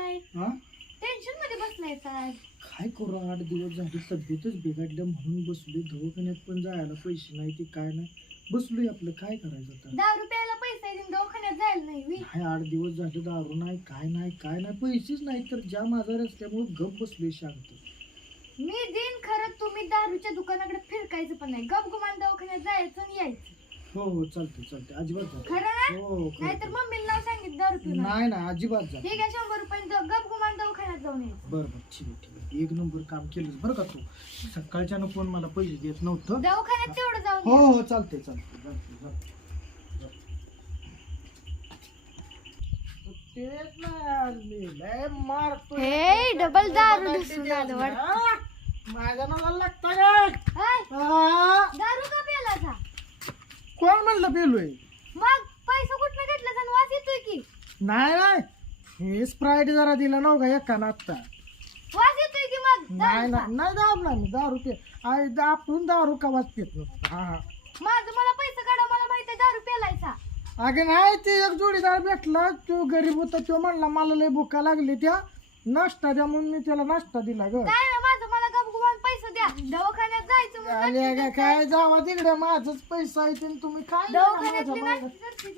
बसलाय टेन्शन मध्ये बसलाय काय काय करू 8 दिवस झाले तब्येतच बिघडल्या म्हणून बसलोय दवाखान्यात पण जायला पैसे नाही ते काय नाही बसलोय आपलं काय करायचं आता 10 रुपयाला पैसे देऊन दवाखान्यात जायला नाही वी काय 8 दिवस झाले दारू नाही काय नाही पैसेच नाही तर ज्या आजार असल्यामुळे गप बसलोय शांत मी दिन खरं तुम्ही दारूच्या दुकानाकडे फिरकायचं पण नाही गपगुमान दवाखान्यात जायचं आणि यायचं हो चालते अजिबात जा खरं ना हो नाहीतर मम्मीला नाव सांगितलं दारू पिऊन नाही अजिबात जा ठीक आहे 100 रुपये गपगुमान दवाखान्यात जाऊन यायचं बरं ठीक आहे एक नंबर काम केलंस बरं का तू सकाळच्यानं कोण मला पैसे देत नव्हतं दवाखान्यात तेवढं जाऊन हो चालते तेच नाही लय मारतो हे डबल दारू दिसून आलं वाटतं. माझ्या नावाला लागता काय दारू का प्याला था कोण म्हणलं पेलोय मग पैसे कुठनं घेतलं आणि वास येतोय की नाही हे स्प्राईट जरा दिला नव्हता एका आत्ता वास येतोय की मग नाही दाबला मी दारू पे आपण दारू कवाच पित नसतो माझं मला पैसे काढा मला माहिती दारू प्यालायचा अगं नाही ते एक जोडीदार भेटला तो गरीब होता तो म्हणला मला लय भुका लागली त्या नाश्ता द्या म्हणून मी त्याला नाश्ता दिला ग काय ना माझं मला गपगुमान पैसे द्या दवाखान्यात जायचं म्हणून काय जावा तिकडे माझच पैसा आहे तुम्ही काय दवाखान्यातली नाश्ता